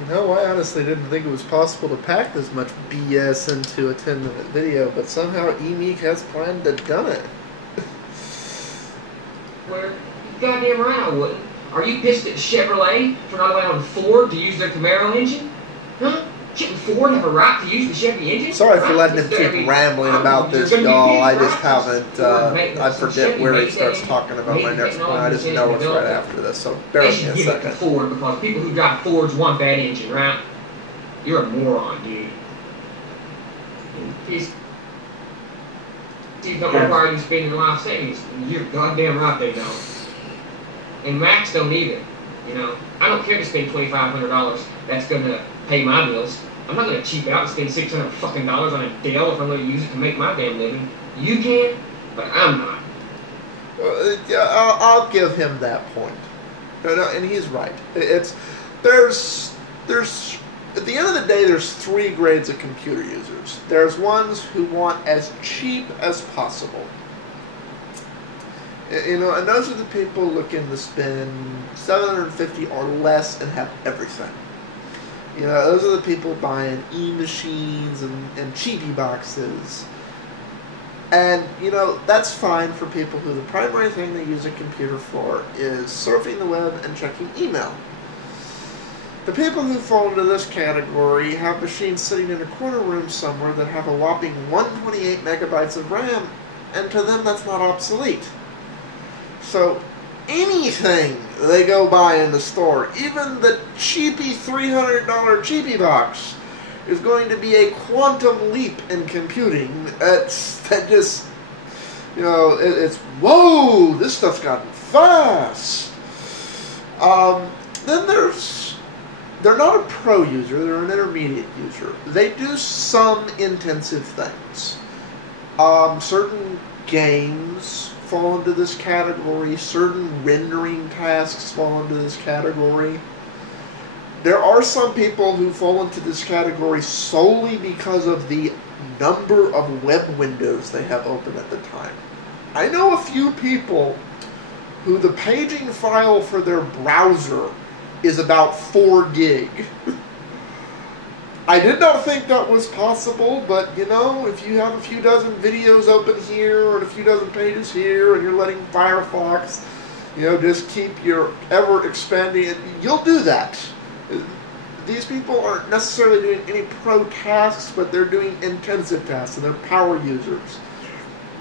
You know, I honestly didn't think it was possible to pack this much BS into a 10-minute video, but somehow Emeek has planned to done it. Where? Goddamn right I wouldn't. Are you pissed at Chevrolet for not allowing Ford to use their Camaro engine? Huh? Shouldn't Ford have a right to use the Chevy engine? Sorry for letting him keep rambling about this, y'all. I just haven't, I forget where he starts talking about my next point. I just know it's right after this, so bear with me a second. Ford, because people who drive Fords want that engine, right? You're a moron, dude. These don't require you spending your life savings. You're goddamn right they don't. And Macs don't either. You know, I don't care to spend $2,500. That's gonna pay my bills. I'm not gonna cheap out and spend $600 fucking on a Dell if I'm gonna use it to make my damn living. You can, but I'm not. Yeah, I'll give him that point. No, and he's right. There's at the end of the day, there's three grades of computer users. There's ones who want as cheap as possible. You know, and those are the people looking to spend $750 or less and have everything. You know, those are the people buying e-machines and cheapy boxes. And, you know, that's fine for people who the primary thing they use a computer for is surfing the web and checking email. The people who fall into this category have machines sitting in a corner room somewhere that have a whopping 128 megabytes of RAM, and to them that's not obsolete. So anything they go buy in the store, even the cheapy $300 cheapy box, is going to be a quantum leap in computing. That just, you know, it's whoa, this stuff's gotten fast. Then they're not a pro user, they're an intermediate user. They do some intensive things. Certain games fall into this category, certain rendering tasks fall into this category. There are some people who fall into this category solely because of the number of web windows they have open at the time. I know a few people who the paging file for their browser is about 4 gig. I did not think that was possible, but you know, if you have a few dozen videos open here and a few dozen pages here and you're letting Firefox, you know, just keep your ever expanding, you'll do that. These people aren't necessarily doing any pro tasks, but they're doing intensive tasks and they're power users.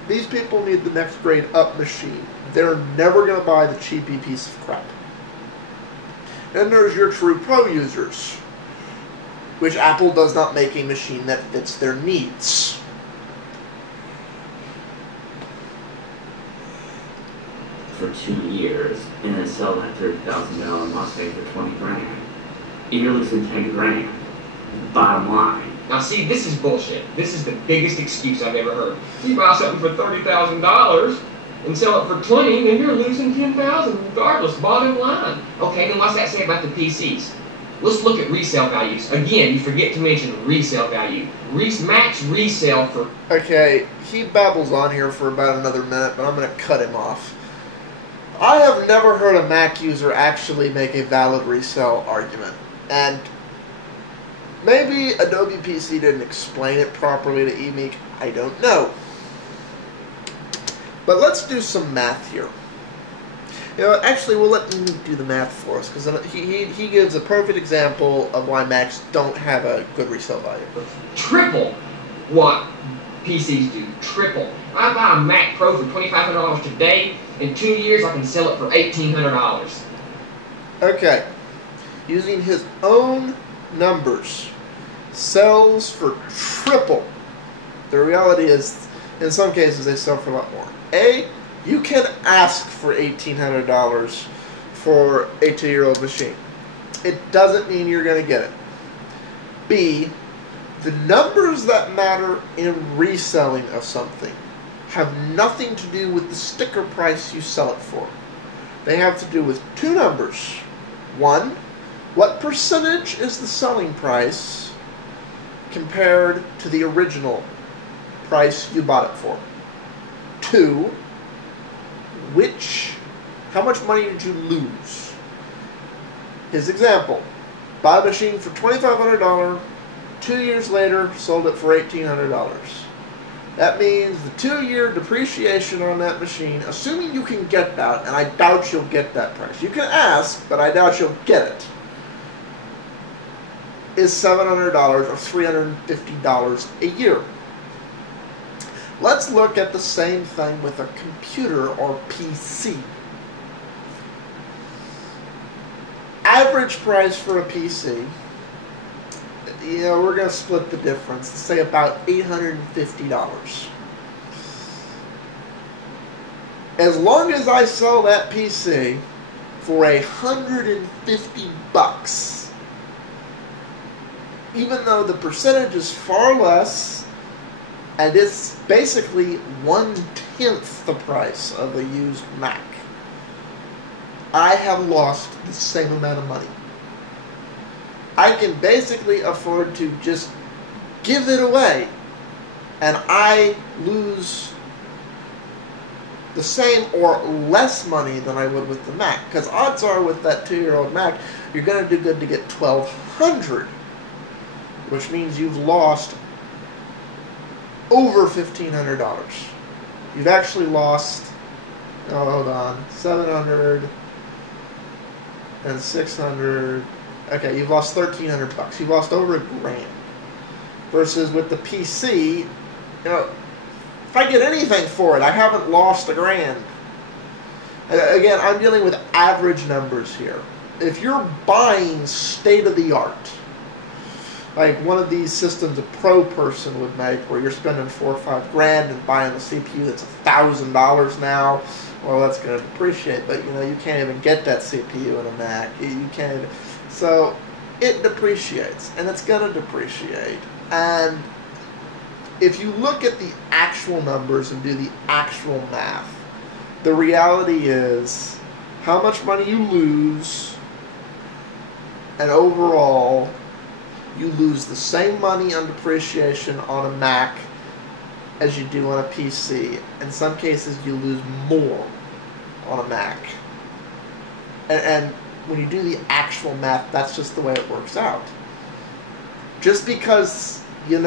These people need the next grade up machine. They're never going to buy the cheapy piece of crap. Then there's your true pro users, which Apple does not make a machine that fits their needs. For 2 years, and then sell that $30,000 Mustang for 20 grand. And you're losing 10 grand. Bottom line. Now see, this is bullshit. This is the biggest excuse I've ever heard. You buy something for $30,000 and sell it for 20, then you're losing 10,000 regardless, bottom line. Okay, then what's that say about the PCs? Let's look at resale values. Again, you forget to mention resale value. Max resale for... Okay, he babbles on here for about another minute, but I'm going to cut him off. I have never heard a Mac user actually make a valid resale argument. And maybe Adobe PC didn't explain it properly to Emeek. I don't know. But let's do some math here. You know, actually, we'll let Emeek do the math for us, because he gives a perfect example of why Macs don't have a good resale value. Triple what PCs do. Triple. If I buy a Mac Pro for $2,500 today, in 2 years I can sell it for $1,800. Okay. Using his own numbers, sells for triple. The reality is, in some cases, they sell for a lot more. A, you can ask for $1,800 for a 2-year-old machine. It doesn't mean you're going to get it. B, the numbers that matter in reselling of something have nothing to do with the sticker price you sell it for. They have to do with two numbers. One, what percentage is the selling price compared to the original price you bought it for? Two, how much money did you lose? His example, Buy a machine for $2,500. 2 years later, sold it for $1,800. That means the 2-year depreciation on that machine, assuming you can get that, and I doubt you'll get that price. You can ask, but I doubt you'll get it, is $700 or $350 a year. Let's look at the same thing with a computer or PC. Average price for a PC, we're going to split the difference. Let's say about $850. As long as I sell that PC for $150, even though the percentage is far less, and it's basically 1/10 the price of a used Mac, I have lost the same amount of money. I can basically afford to just give it away, and I lose the same or less money than I would with the Mac. Because odds are with that 2-year-old Mac, you're going to do good to get $1,200, which means you've lost over $1,500. You've actually lost, hold on, 700 and 600. Okay, you've lost $1,300. You've lost over $1,000. Versus with the PC, if I get anything for it, I haven't lost $1,000. Again, I'm dealing with average numbers here. If you're buying state-of-the-art, like one of these systems a pro person would make, where you're spending $4 or $5 and buying a CPU that's $1,000 now, well, that's going to depreciate. But you can't even get that CPU in a Mac. You can't even. So it depreciates, and it's going to depreciate. And if you look at the actual numbers and do the actual math, the reality is how much money you lose, and overall, you lose the same money on depreciation on a Mac as you do on a PC. In some cases, you lose more on a Mac. And when you do the actual math, that's just the way it works out. Just because, you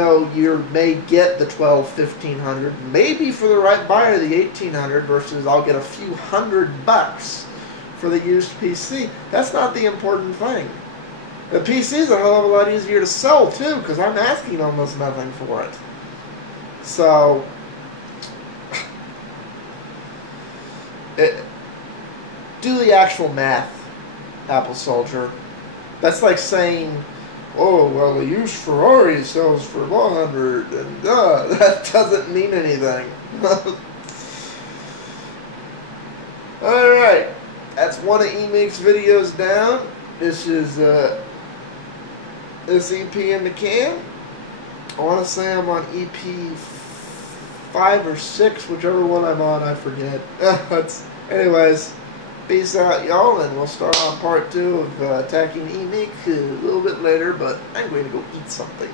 may get the $1,200, $1,500, maybe for the right buyer, the $1,800, versus I'll get a few $100 for the used PC. That's not the important thing. The PC is a hell of a lot easier to sell, too, because I'm asking almost nothing for it. So, do the actual math, AppleSoldier. That's like saying, oh, well, a used Ferrari sells for $100, and that doesn't mean anything. Alright, that's one of Emeek's videos down. This is this EP in the can. I want to say I'm on EP 5 or 6, whichever one I'm on, I forget. Anyways, peace out, y'all, and we'll start on part 2 of attacking Emeek a little bit later, but I'm going to go eat something.